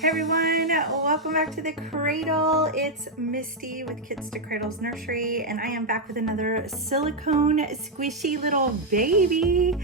Hey everyone, welcome back to the cradle. It's Misty with Kits to Kradles Nursery, and I am back with another silicone squishy little baby.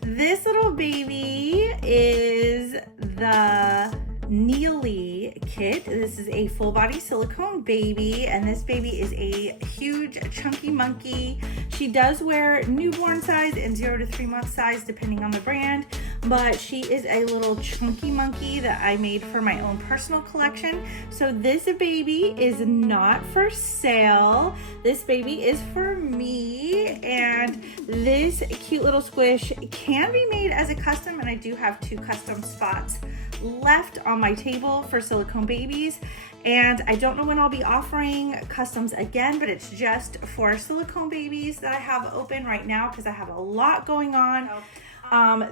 This little baby is the Neie kit. This is a full body silicone baby, and this baby is a huge chunky monkey. She does wear newborn size and 0 to 3 month size depending on the brand, but she is a little chunky monkey that I made for my own personal collection. So this baby is not for sale. This baby is for me, and this cute little squish can be made as a custom, and I do have 2 custom spots left on my table for silicone babies. And I don't know when I'll be offering customs again, but it's just for silicone babies that I have open right now because I have a lot going on.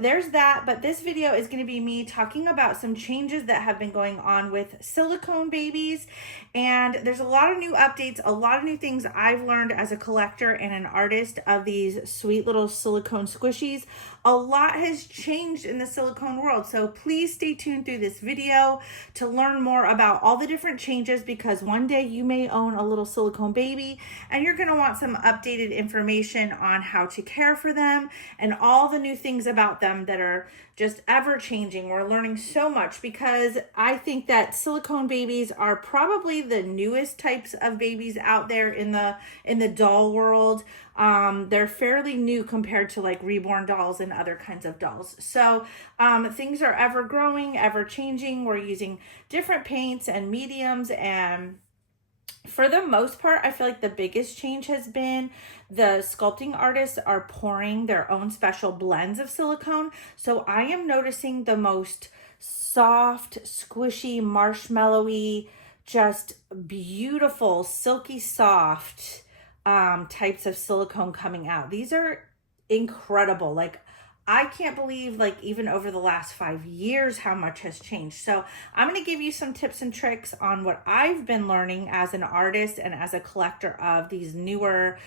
There's that, but this video is going to be me talking about some changes that have been going on with silicone babies, and there's a lot of new updates, a lot of new things I've learned as a collector and an artist of these sweet little silicone squishies. A lot has changed in the silicone world, so please stay tuned through this video to learn more about all the different changes, because one day you may own a little silicone baby and you're going to want some updated information on how to care for them and all the new things about them that are just ever changing. We're learning so much because I think that silicone babies are probably the newest types of babies out there in the doll world. They're fairly new compared to like Reborn dolls and other kinds of dolls. So things are ever growing, ever changing. We're using different paints and mediums, and for the most part, I feel like the biggest change has been the sculpting artists are pouring their own special blends of silicone. So I am noticing the most soft, squishy, marshmallowy, just beautiful, silky soft types of silicone coming out. These are incredible. Like, I can't believe, like, even over the last 5 years how much has changed. So I'm going to give you some tips and tricks on what I've been learning as an artist and as a collector of these newer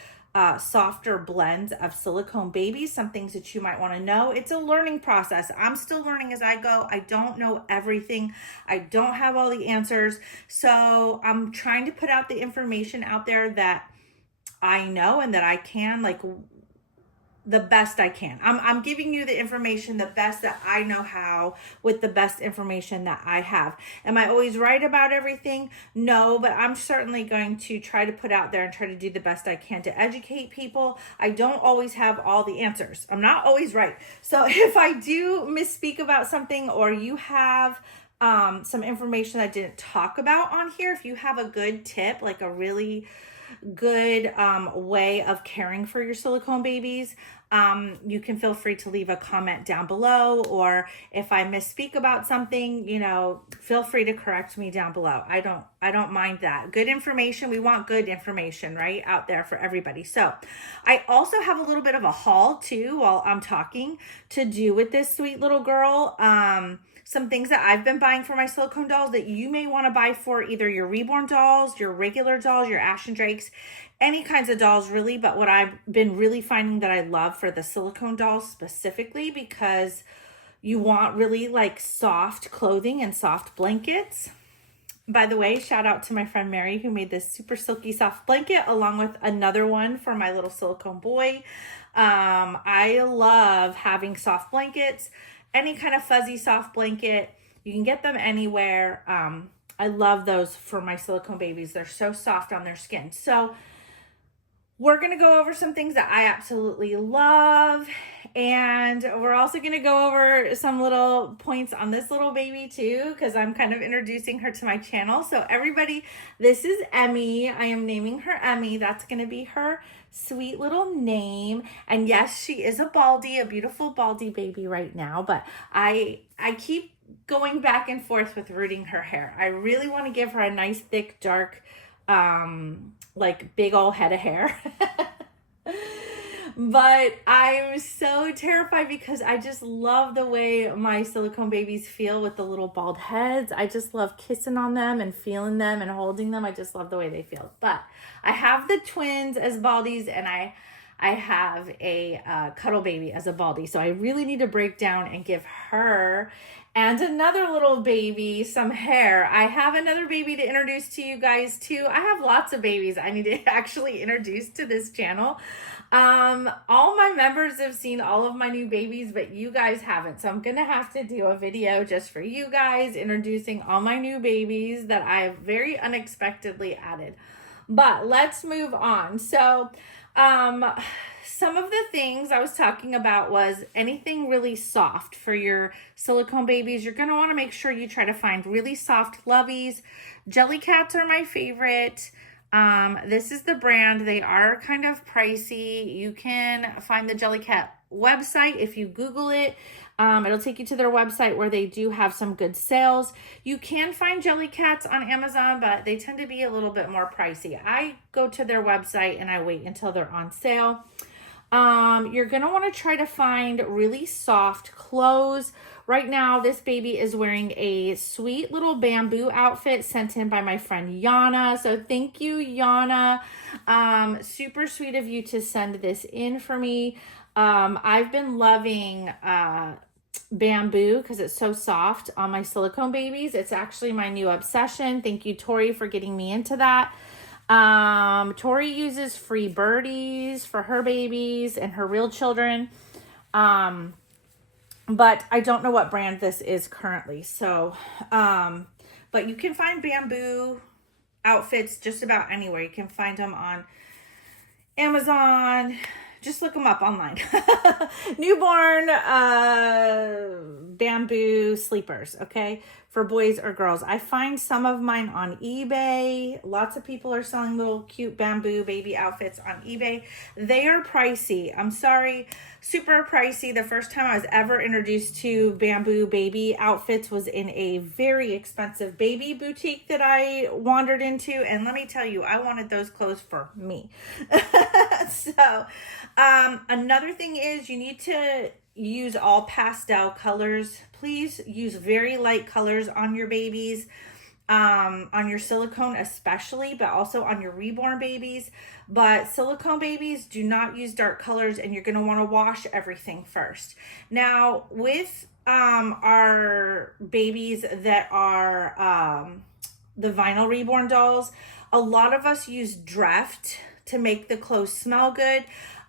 softer blends of silicone babies, some things that you might want to know. It's a learning process. I'm still learning as I go. I don't know everything. I don't have all the answers. So I'm trying to put out the information out there that I know and that I can, like, the best I can. I'm giving you the information the best that I know how, with the best information that I have. Am I always right about everything? No, but I'm certainly going to try to put out there and try to do the best I can to educate people. I don't always have all the answers. I'm not always right. So if I do misspeak about something, or you have some information I didn't talk about on here, if you have a good tip, like a really good way of caring for your silicone babies, you can feel free to leave a comment down below, or if I misspeak about something, you know, feel free to correct me down below. I don't mind that. Good information. We want good information, right, out there for everybody. So I also have a little bit of a haul too while I'm talking to do with this sweet little girl. Some things that I've been buying for my silicone dolls that you may want to buy for either your Reborn dolls, your regular dolls, your Ash and Drakes, any kinds of dolls really. But what I've been really finding that I love for the silicone dolls specifically, because you want really like soft clothing and soft blankets. By the way, shout out to my friend Mary who made this super silky soft blanket along with another one for my little silicone boy. I love having soft blankets. Any kind of fuzzy soft blanket, you can get them anywhere. I love those for my silicone babies. They're so soft on their skin. So we're going to go over some things that I absolutely love. And we're also going to go over some little points on this little baby too, because I'm kind of introducing her to my channel. So everybody, this is Emmy. I am naming her Emmy. That's going to be her sweet little name. And yes, she is a baldy, a beautiful baldy baby right now, but I keep going back and forth with rooting her hair. I really want to give her a nice thick dark like big old head of hair. But I'm so terrified because I just love the way my silicone babies feel with the little bald heads. I just love kissing on them and feeling them and holding them. I just love the way they feel. But I have the twins as baldies, and I I have a cuddle baby as a Baldy. So I really need to break down and give her and another little baby some hair. I have another baby to introduce to you guys too. I have lots of babies I need to actually introduce to this channel. All my members have seen all of my new babies, but you guys haven't. So I'm gonna have to do a video just for you guys, introducing all my new babies that I have very unexpectedly added. But let's move on. So some of the things I was talking about was anything really soft for your silicone babies. You're going to want to make sure you try to find really soft loveys. Jellycats are my favorite. This is the brand. They are kind of pricey. You can find the Jellycat website if you Google it. It'll take you to their website where they do have some good sales. You can find Jellycats on Amazon, but they tend to be a little bit more pricey. I go to their website and I wait until they're on sale. You're going to want to try to find really soft clothes. Right now, this baby is wearing a sweet little bamboo outfit sent in by my friend Yana. So thank you, Yana. Super sweet of you to send this in for me. I've been loving bamboo because it's so soft on my silicone babies. It's actually my new obsession. Thank you, Tori, for getting me into that. Tori uses Free Birdies for her babies and her real children. But I don't know what brand this is currently. So, but you can find bamboo outfits just about anywhere. You can find them on Amazon. Just look them up online. Newborn bamboo sleepers, okay? For boys or girls. I find some of mine on eBay. Lots of people are selling little cute bamboo baby outfits on eBay. They are pricey. I'm sorry, super pricey. The first time I was ever introduced to bamboo baby outfits was in a very expensive baby boutique that I wandered into. And let me tell you, I wanted those clothes for me. So, another thing is you need to use all pastel colors. Please use very light colors on your babies, on your silicone especially, but also on your reborn babies. But silicone babies, do not use dark colors, and you're going to want to wash everything first. Now, with our babies that are the vinyl reborn dolls, a lot of us use Dreft to make the clothes smell good.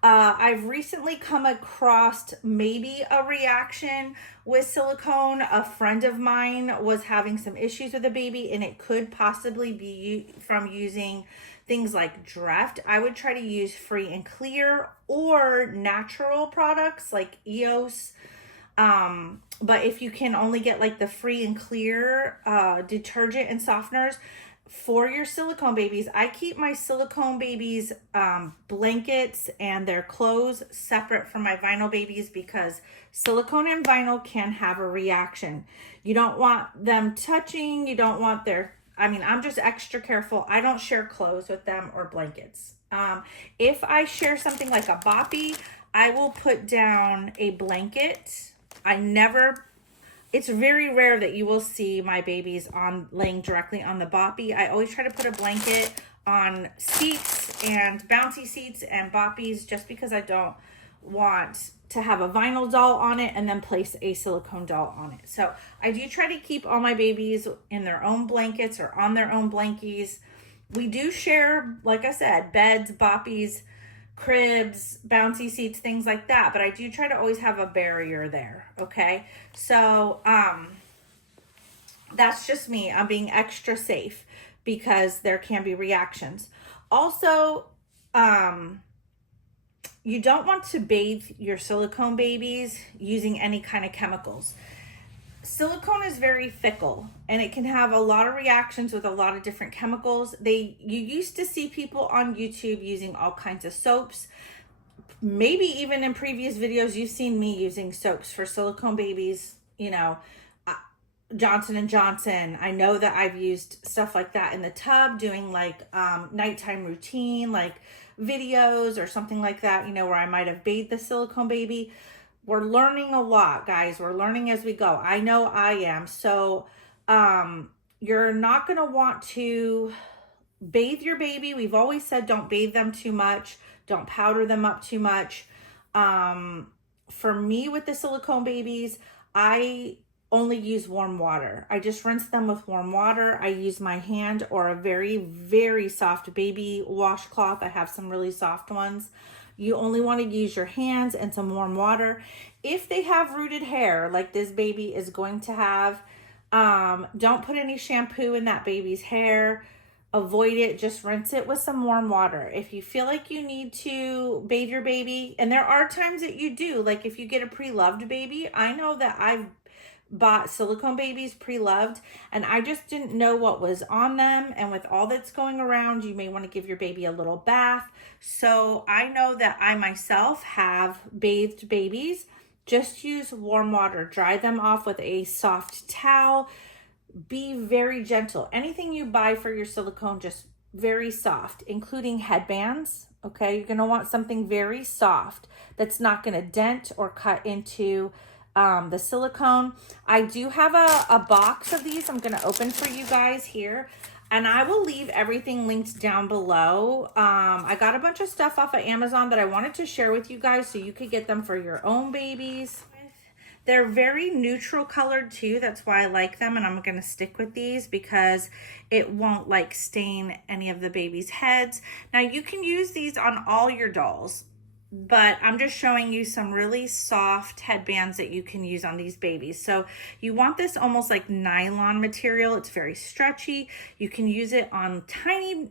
I've recently come across maybe a reaction with silicone. A friend of mine was having some issues with a baby, and it could possibly be from using things like Dreft. I would try to use Free and Clear or natural products like EOS. But if you can only get like the Free and Clear detergent and softeners, for your silicone babies, I keep my silicone babies blankets and their clothes separate from my vinyl babies because silicone and vinyl can have a reaction. You don't want them touching. You don't want I'm just extra careful. I don't share clothes with them or blankets. If I share something like a boppy, I will put down a blanket. It's very rare that you will see my babies laying directly on the boppy. I always try to put a blanket on seats and bouncy seats and boppies just because I don't want to have a vinyl doll on it and then place a silicone doll on it. So I do try to keep all my babies in their own blankets or on their own blankies. We do share, like I said, beds, boppies, cribs, bouncy seats, things like that, but I do try to always have a barrier there, okay? So that's just me. I'm being extra safe because there can be reactions. Also, you don't want to bathe your silicone babies using any kind of chemicals. Silicone is very fickle and it can have a lot of reactions with a lot of different chemicals. You used to see people on YouTube using all kinds of soaps. Maybe even in previous videos, you've seen me using soaps for silicone babies, Johnson & Johnson. I know that I've used stuff like that in the tub, doing like nighttime routine, like videos or something like that, where I might have bathed the silicone baby. We're learning a lot, guys. We're learning as we go. I know I am. So you're not going to want to bathe your baby. We've always said don't bathe them too much. Don't powder them up too much. For me with the silicone babies, I only use warm water. I just rinse them with warm water. I use my hand or a very, very soft baby washcloth. I have some really soft ones. You only want to use your hands and some warm water. If they have rooted hair, like this baby is going to have, don't put any shampoo in that baby's hair. Avoid it. Just rinse it with some warm water. If you feel like you need to bathe your baby, and there are times that you do, like if you get a pre-loved baby, I know that I've bought silicone babies pre-loved and I just didn't know what was on them, and with all that's going around, you may want to give your baby a little bath. So I know that I myself have bathed babies. Just use warm water. Dry them off with a soft towel. Be very gentle. Anything you buy for your silicone, just very soft, including headbands. Okay, you're going to want something very soft that's not going to dent or cut into the silicone. I do have a box of these I'm going to open for you guys here, and I will leave everything linked down below. I got a bunch of stuff off of Amazon that I wanted to share with you guys so you could get them for your own babies. They're very neutral colored too. That's why I like them, and I'm going to stick with these because it won't like stain any of the baby's heads. Now you can use these on all your dolls, but I'm just showing you some really soft headbands that you can use on these babies. So you want this almost like nylon material. It's very stretchy. You can use it on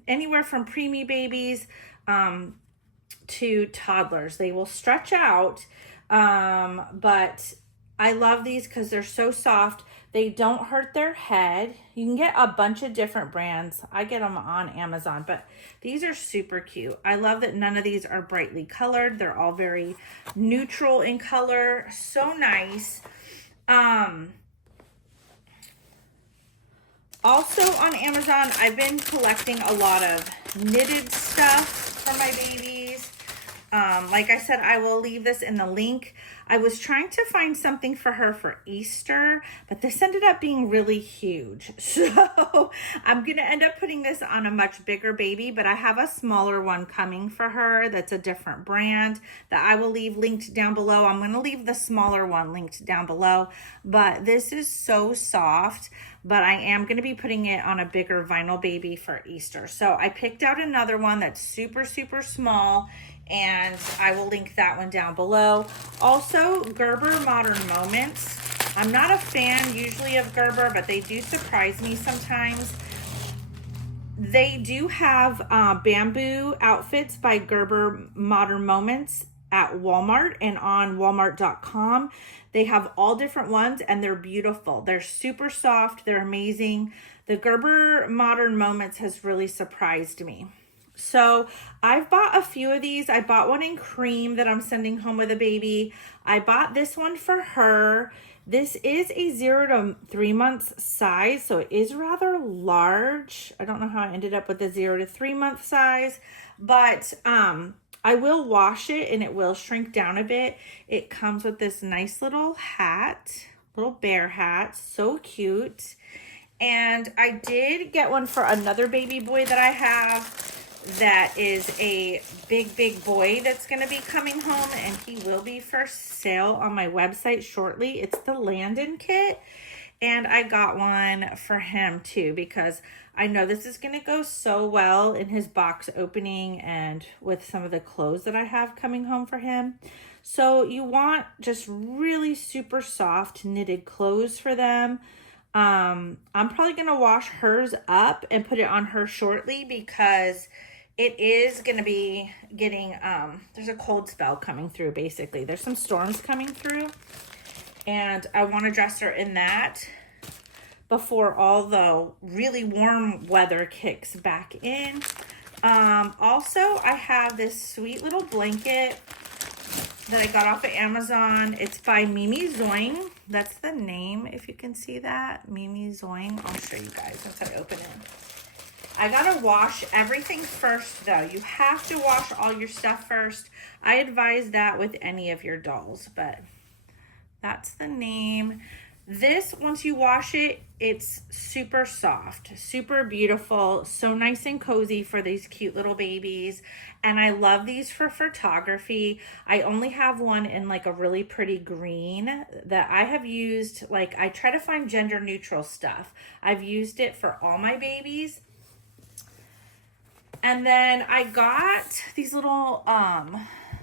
anywhere from preemie babies to toddlers. They will stretch out, but I love these because they're so soft. They don't hurt their head. You can get a bunch of different brands. I get them on Amazon, but these are super cute. I love that none of these are brightly colored. They're all very neutral in color. So nice. Also on Amazon, I've been collecting a lot of knitted stuff for my babies. Like I said, I will leave this in the link. I was trying to find something for her for Easter, but this ended up being really huge. So I'm going to end up putting this on a much bigger baby, but I have a smaller one coming for her that's a different brand that I will leave linked down below. I'm going to leave the smaller one linked down below, but this is so soft, but I am going to be putting it on a bigger vinyl baby for Easter. So I picked out another one that's super, super small, and I will link that one down below. Also, Gerber Modern Moments. I'm not a fan usually of Gerber, but they do surprise me sometimes. They do have bamboo outfits by Gerber Modern Moments at Walmart and on walmart.com. They have all different ones and they're beautiful. They're super soft. They're amazing. The Gerber Modern Moments has really surprised me. So I've bought a few of these. I bought one in cream that I'm sending home with a baby. I bought this one for her. This is a 0 to 3 months size, so it is rather large. I don't know how I ended up with the 0 to 3 month size, but I will wash it and it will shrink down a bit. It comes with this nice little hat, little bear hat, so cute. And I did get one for another baby boy that I have that is a big boy that's going to be coming home, and he will be for sale on my website shortly. It's the Landon kit, and I got one for him too because I know this is going to go so well in his box opening and with some of the clothes that I have coming home for him. So you want just really super soft knitted clothes for them. I'm probably going to wash hers up and put it on her shortly because it is going to be getting, there's a cold spell coming through, basically. There's some storms coming through, and I want to dress her in that before all the really warm weather kicks back in. Also, I have this sweet little blanket that I got off of Amazon. It's by Mimi Zoing. That's the name, if you can see that. Mimi Zoing. I'll show you guys once I open it. I gotta wash everything first though. You have to wash all your stuff first. I advise that with any of your dolls, but that's the name. This, once you wash it, it's super soft, super beautiful, so nice and cozy for these cute little babies. And I love these for photography. I only have one in like a really pretty green that I have used. Like, I try to find gender neutral stuff. I've used it for all my babies. And then I got these little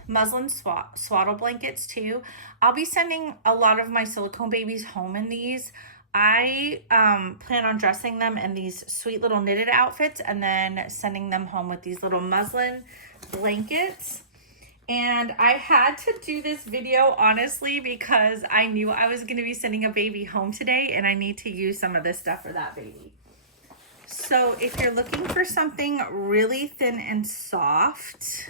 muslin swaddle blankets too. I'll be sending a lot of my silicone babies home in these. I plan on dressing them in these sweet little knitted outfits and then sending them home with these little muslin blankets. And I had to do this video honestly because I knew I was going to be sending a baby home today and I need to use some of this stuff for that baby. So if you're looking for something really thin and soft,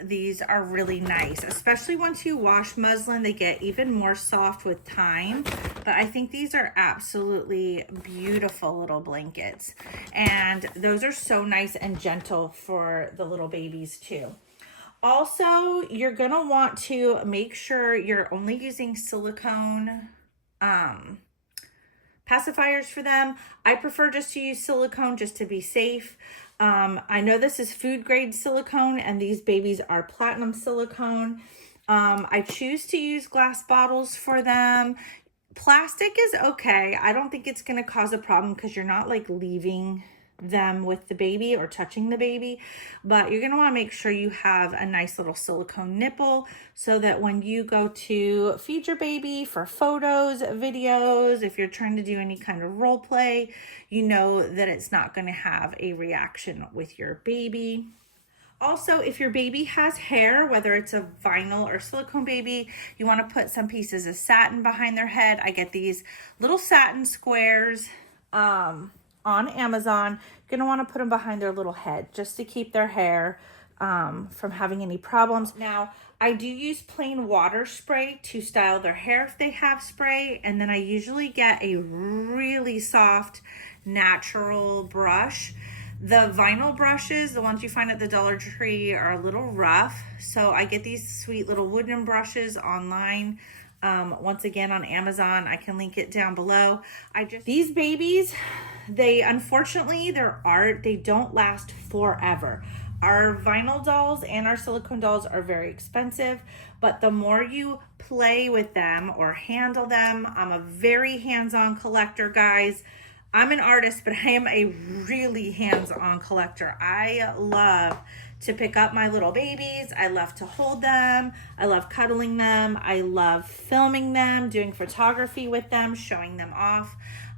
these are really nice, especially once you wash muslin. They get even more soft with time, but I think these are absolutely beautiful little blankets, and those are so nice and gentle for the little babies too. Also, you're gonna want to make sure you're only using silicone pacifiers for them. I prefer just to use silicone just to be safe. I know this is food grade silicone and these babies are platinum silicone. I choose to use glass bottles for them. Plastic is okay. I don't think it's going to cause a problem because you're not like leaving them with the baby or touching the baby, but you're going to want to make sure you have a nice little silicone nipple so that when you go to feed your baby for photos, videos, if you're trying to do any kind of role play, you know that it's not going to have a reaction with your baby. Also, if your baby has hair, whether it's a vinyl or silicone baby, you want to put some pieces of satin behind their head. I get these little satin squares on Amazon. You're gonna want to put them behind their little head just to keep their hair from having any problems. Now, I do use plain water spray to style their hair if they have spray, and then I usually get a really soft natural brush. The vinyl brushes, the ones you find at the Dollar Tree, are a little rough, so I get these sweet little wooden brushes online. Once again on Amazon, I can link it down below. These babies, unfortunately, they don't last forever. Our vinyl dolls and our silicone dolls are very expensive, but the more you play with them or handle them, I'm a very hands-on collector, guys. I'm an artist, but I am a really hands-on collector. I love to pick up my little babies. I love to hold them. I love cuddling them. I love filming them, doing photography with them, showing them off.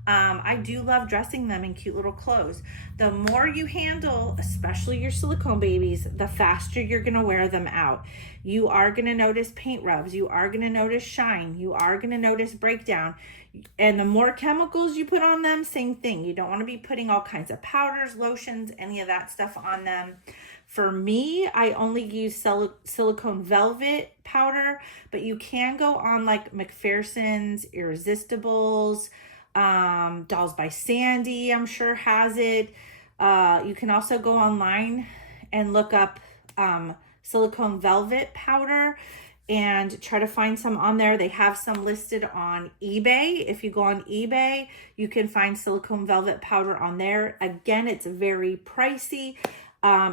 I do love dressing them in cute little clothes. The more you handle, especially your silicone babies, the faster you're gonna wear them out. You are gonna notice paint rubs. You are gonna notice shine. You are gonna notice breakdown. And the more chemicals you put on them, same thing. You don't wanna be putting all kinds of powders, lotions, any of that stuff on them. For me, I only use silicone velvet powder, but you can go on like McPherson's, Irresistibles, Dolls by Sandy, I'm sure has it. You can also go online and look up silicone velvet powder and try to find some on there. They have some listed on eBay. If you go on eBay, you can find silicone velvet powder on there. Again, it's very pricey.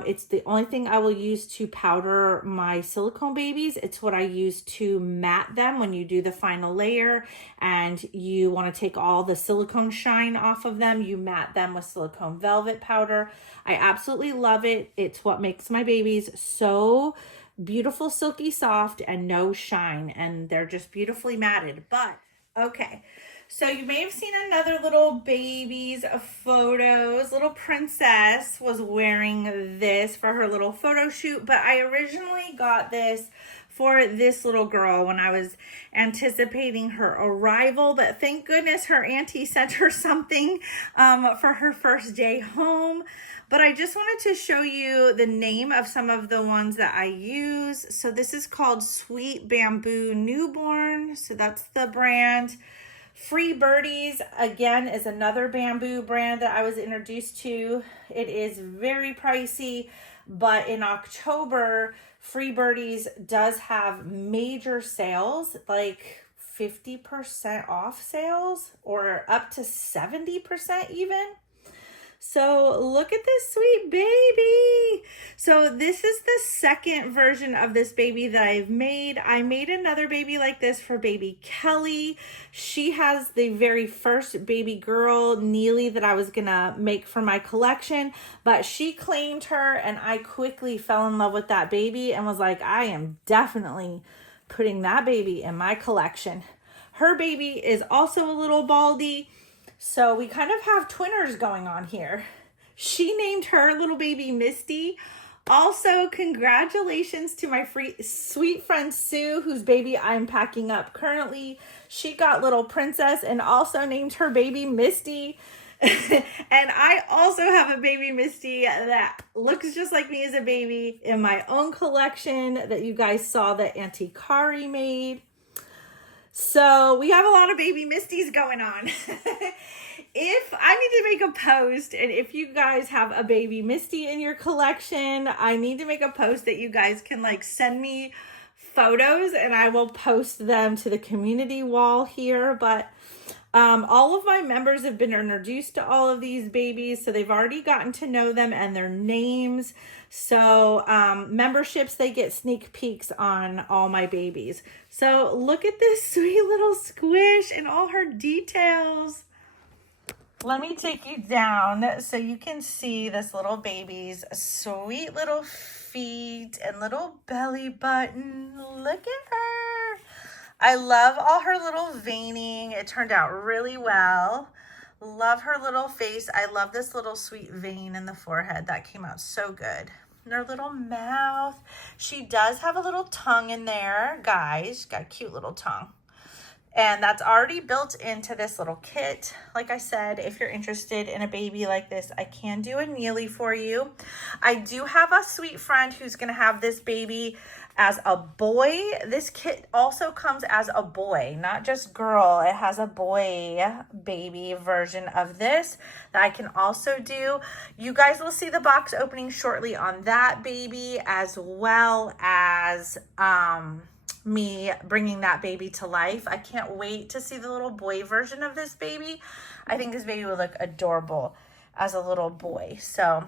It's the only thing I will use to powder my silicone babies. It's what I use to matte them when you do the final layer and you want to take all the silicone shine off of them. You matte them with silicone velvet powder. I absolutely love it. It's what makes my babies so beautiful, silky soft, and no shine. And they're just beautifully matted. But, okay. So you may have seen another little baby's photos. Little Princess was wearing this for her little photo shoot, but I originally got this for this little girl when I was anticipating her arrival, but thank goodness her auntie sent her something for her first day home. But I just wanted to show you the name of some of the ones that I use. So this is called Sweet Bamboo Newborn. So that's the brand. Free Birdies, again, is another bamboo brand that I was introduced to. It is very pricey, but in October, Free Birdies does have major sales, like 50% off sales, or up to 70% even. So look at this sweet baby. So this is the second version of this baby that I've made. I made another baby like this for baby Kelly. She has the very first baby girl, Neie, that I was gonna make for my collection, but she claimed her and I quickly fell in love with that baby and was like, I am definitely putting that baby in my collection. Her baby is also a little baldy. So we kind of have twinners going on here. She named her little baby Misty. Also, congratulations to my sweet friend Sue, whose baby I'm packing up currently. She got little Princess and also named her baby Misty. And I also have a baby Misty that looks just like me as a baby in my own collection that you guys saw that Auntie Kari made. So we have a lot of baby Misties going on. If I need to make a post, and if you guys have a baby Misty in your collection, I need to make a post that you guys can like send me photos and I will post them to the community wall here. But all of my members have been introduced to all of these babies, so they've already gotten to know them and their names. So memberships, they get sneak peeks on all my babies. So look at this sweet little squish and all her details. Let me take you down so you can see this little baby's sweet little feet and little belly button. Look at her. I love all her little veining. It turned out really well. Love her little face. I love this little sweet vein in the forehead. That came out so good. And her little mouth. She does have a little tongue in there, guys. She's got a cute little tongue. And that's already built into this little kit. Like I said, if you're interested in a baby like this, I can do a Neie for you. I do have a sweet friend who's gonna have this baby as a boy. This kit also comes as a boy, not just girl. It has a boy baby version of this that I can also do. You guys will see the box opening shortly on that baby, as well as me bringing that baby to life. I can't wait to see the little boy version of this baby. I think this baby would look adorable as a little boy. So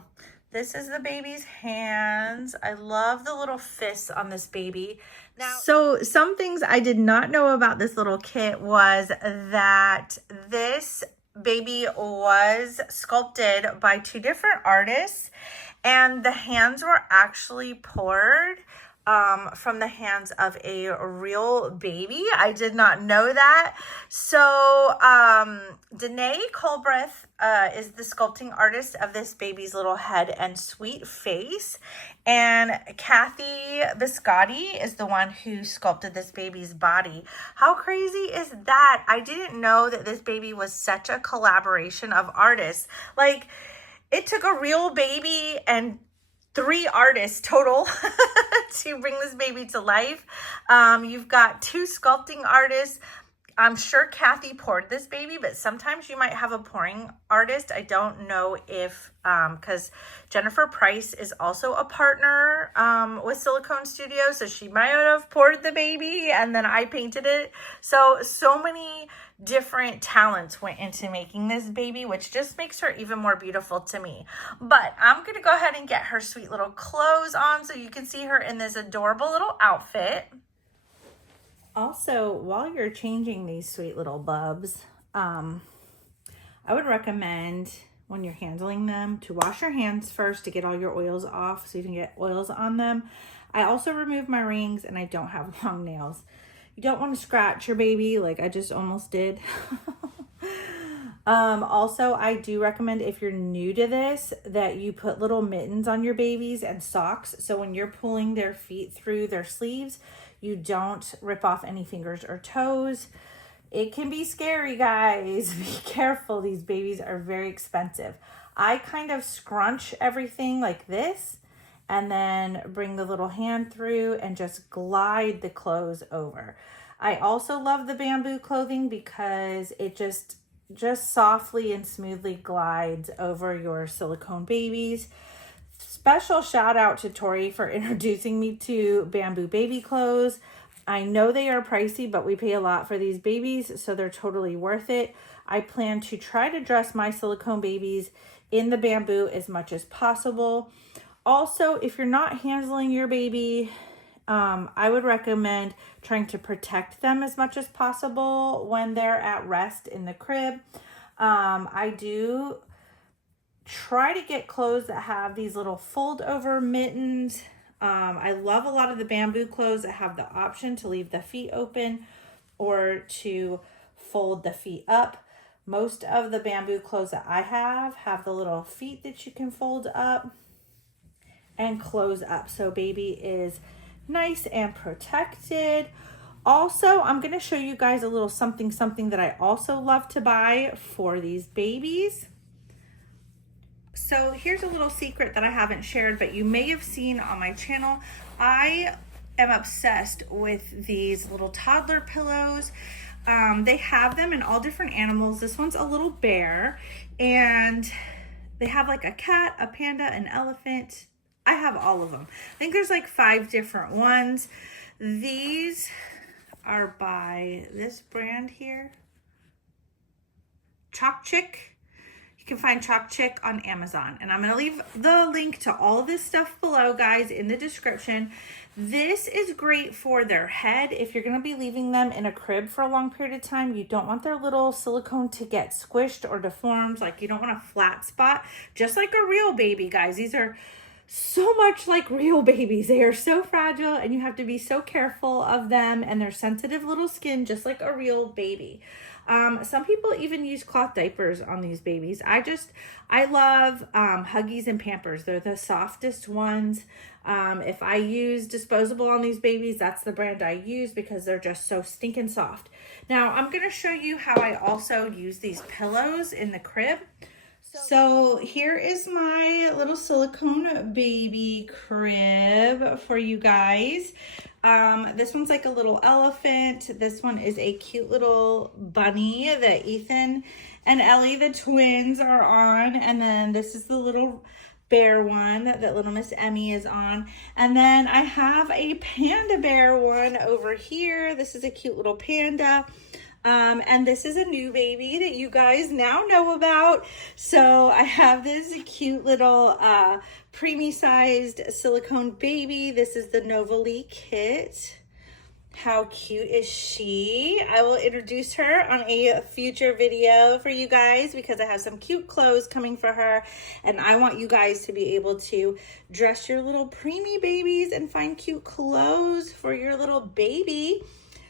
this is the baby's hands. I love the little fists on this baby. Now, so some things I did not know about this little kit was that this baby was sculpted by 2 different artists, and the hands were actually poured from the hands of a real baby. I did not know that. So Neie is the sculpting artist of this baby's little head and sweet face, and Kathy Biscotti is the one who sculpted this baby's body. How crazy is that? I didn't know that this baby was such a collaboration of artists. Like, it took a real baby and 3 artists total to bring this baby to life. You've got 2 sculpting artists. I'm sure Kathy poured this baby, but sometimes you might have a pouring artist. I don't know if, because Jennifer Price is also a partner with Silicone Studio, so she might have poured the baby and then I painted it. So many different talents went into making this baby, which just makes her even more beautiful to me. But I'm going to go ahead and get her sweet little clothes on so you can see her in this adorable little outfit. Also, while you're changing these sweet little bubs, I would recommend when you're handling them to wash your hands first to get all your oils off so you can get oils on them. I also removed my rings and I don't have long nails. You don't want to scratch your baby like I just almost did. Also, I do recommend, if you're new to this, that you put little mittens on your babies and socks. So when you're pulling their feet through their sleeves, you don't rip off any fingers or toes. It can be scary, guys. Be careful. These babies are very expensive. I kind of scrunch everything like this and then bring the little hand through and just glide the clothes over. I also love the bamboo clothing because it just softly and smoothly glides over your silicone babies. Special shout out to Tori for introducing me to bamboo baby clothes. I know they are pricey, but we pay a lot for these babies, so they're totally worth it. I plan to try to dress my silicone babies in the bamboo as much as possible. Also, if you're not handling your baby, I would recommend trying to protect them as much as possible when they're at rest in the crib. I do try to get clothes that have these little fold over mittens. I love a lot of the bamboo clothes that have the option to leave the feet open or to fold the feet up. Most of the bamboo clothes that I have the little feet that you can fold up and close up, so baby is nice and protected. Also, I'm going to show you guys a little something that I also love to buy for these babies. So here's a little secret that I haven't shared, but you may have seen on my channel. I am obsessed with these little toddler pillows. They have them in all different animals. This one's a little bear, and they have like a cat, a panda, an elephant. I have all of them. I think there's like 5 different ones. These are by this brand here, Chalk Chick. You can find Chalk Chick on Amazon, and I'm going to leave the link to all of this stuff below, guys, in the description. This is great for their head. If you're going to be leaving them in a crib for a long period of time, you don't want their little silicone to get squished or deformed. Like, you don't want a flat spot, just like a real baby, guys. These are so much like real babies. They are so fragile, and you have to be so careful of them and their sensitive little skin, just like a real baby. Some people even use cloth diapers on these babies. I love Huggies and Pampers. They're the softest ones. If I use disposable on these babies, that's the brand I use because they're just so stinking soft. Now, I'm going to show you how I also use these pillows in the crib. So here is my little silicone baby crib for you guys. This one's like a little elephant. This one is a cute little bunny that Ethan and Ellie, the twins, are on. And then this is the little bear one that little Miss Emmy is on. And then I have a panda bear one over here. This is a cute little panda. And this is a new baby that you guys now know about. So I have this cute little preemie sized silicone baby. This is the Novalee kit. How cute is she? I will introduce her on a future video for you guys because I have some cute clothes coming for her, and I want you guys to be able to dress your little preemie babies and find cute clothes for your little baby.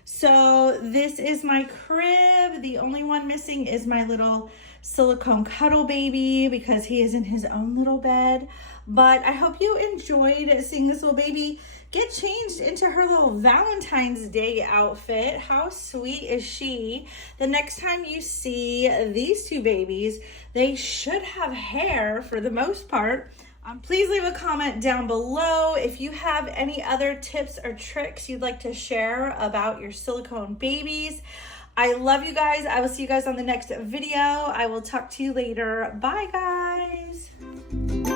So this is my crib. The only one missing is my little silicone cuddle baby because he is in his own little bed. But I hope you enjoyed seeing this little baby get changed into her little Valentine's Day outfit. How sweet is she? The next time you see these two babies, they should have hair for the most part. Please leave a comment down below if you have any other tips or tricks you'd like to share about your silicone babies. I love you guys. I will see you guys on the next video. I will talk to you later. Bye, guys.